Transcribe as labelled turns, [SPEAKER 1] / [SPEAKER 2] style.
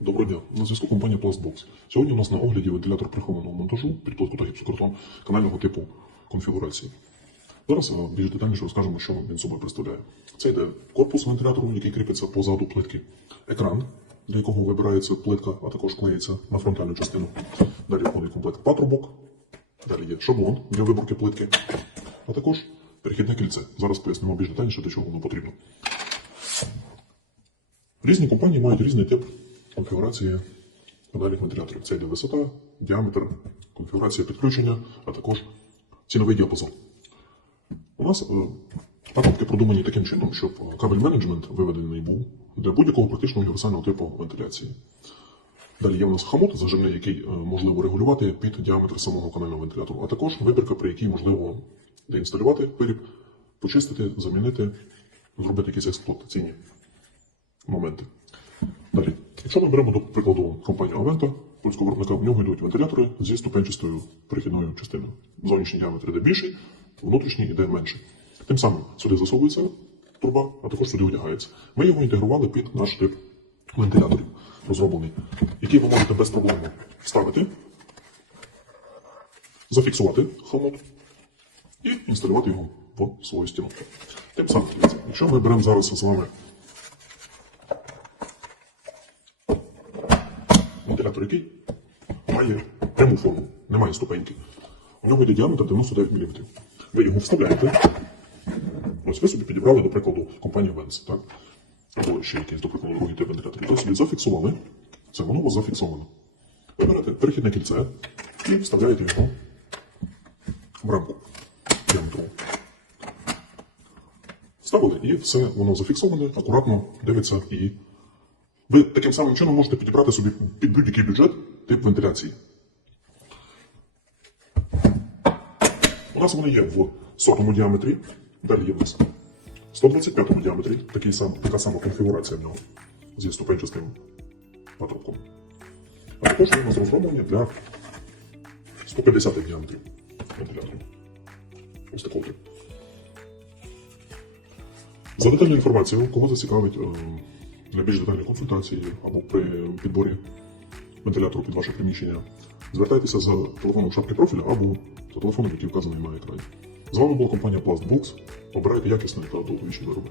[SPEAKER 1] Доброго дня. На зв'язку компанія Plastbox. Сьогодні у нас на огляді вентилятор прихованого монтажу, підплатку та гіпсокартон канального типу конфігурації. Зараз е, більш детальніше розкажемо, що він собою представляє. Це йде корпус вентилятору, який кріпиться позаду плитки, екран, для якого вибирається плитка, а також клеїться на фронтальну частину. Далі входить комплект патрубок, далі є шаблон для виборки плитки, а також перехідне кільце. Зараз пояснимо більш детальніше, для чого воно потрібно. Різні компанії мають різний тип конфігурації педалік вентиляторів. Це йде висота, діаметр, конфігурація підключення, а також ціновий діапазон. У нас е, продумані таким чином, щоб кабель менеджмент виведений був для будь-якого практично універсального типу вентиляції. Далі є у нас хамут зажимний, який е, можливо регулювати під діаметр самого канального вентилятору, а також вибірка, при якій можливо деінсталювати виріб, почистити, замінити, зробити якісь експлуатаційні моменти. Далі, якщо ми беремо до прикладу компанію Avento, польського виробника, в нього йдуть вентилятори зі ступенчастою перехідною частиною. Зовнішній діаметр йде більший, внутрішній йде менший. Тим самим сюди засовується труба, а також сюди одягається. Ми його інтегрували під наш тип вентиляторів, розроблений, який ви можете без проблем вставити, зафіксувати хомут і інсталювати його в свою стіну. Тим самим, якщо ми беремо зараз з вами вентилятор, який має пряму форму, немає ступеньки. У нього йде діаметр 99 мм. Ви його вставляєте. Ось ви собі підібрали, до прикладу, компанію Vents, так? Або ще якийсь, до прикладу, другий тип вентилятор. Ви собі зафіксували. Це воно у вас зафіксовано. Ви берете перехідне кільце і вставляєте його в рамку діаметру. Вставили, і все воно зафіксоване, акуратно дивиться і ви таким самим чином можете підібрати собі під будь-який бюджет тип вентиляції. У нас вони є в сотому діаметрі, далі є в нас 125 діаметрі, такий сам, така сама конфігурація в нього зі ступенчастим патрубком. А також вони у нас розроблені для 150 діаметрів вентиляторів. Ось такого типу. За детальну інформацію, кого зацікавить е, для більш детальної консультації або при підборі вентилятору під ваше приміщення, звертайтеся за телефоном шапки профіля або за телефоном, який вказаний на екрані. З вами була компанія Plastbox. Обирайте якісні та довговічні вироби.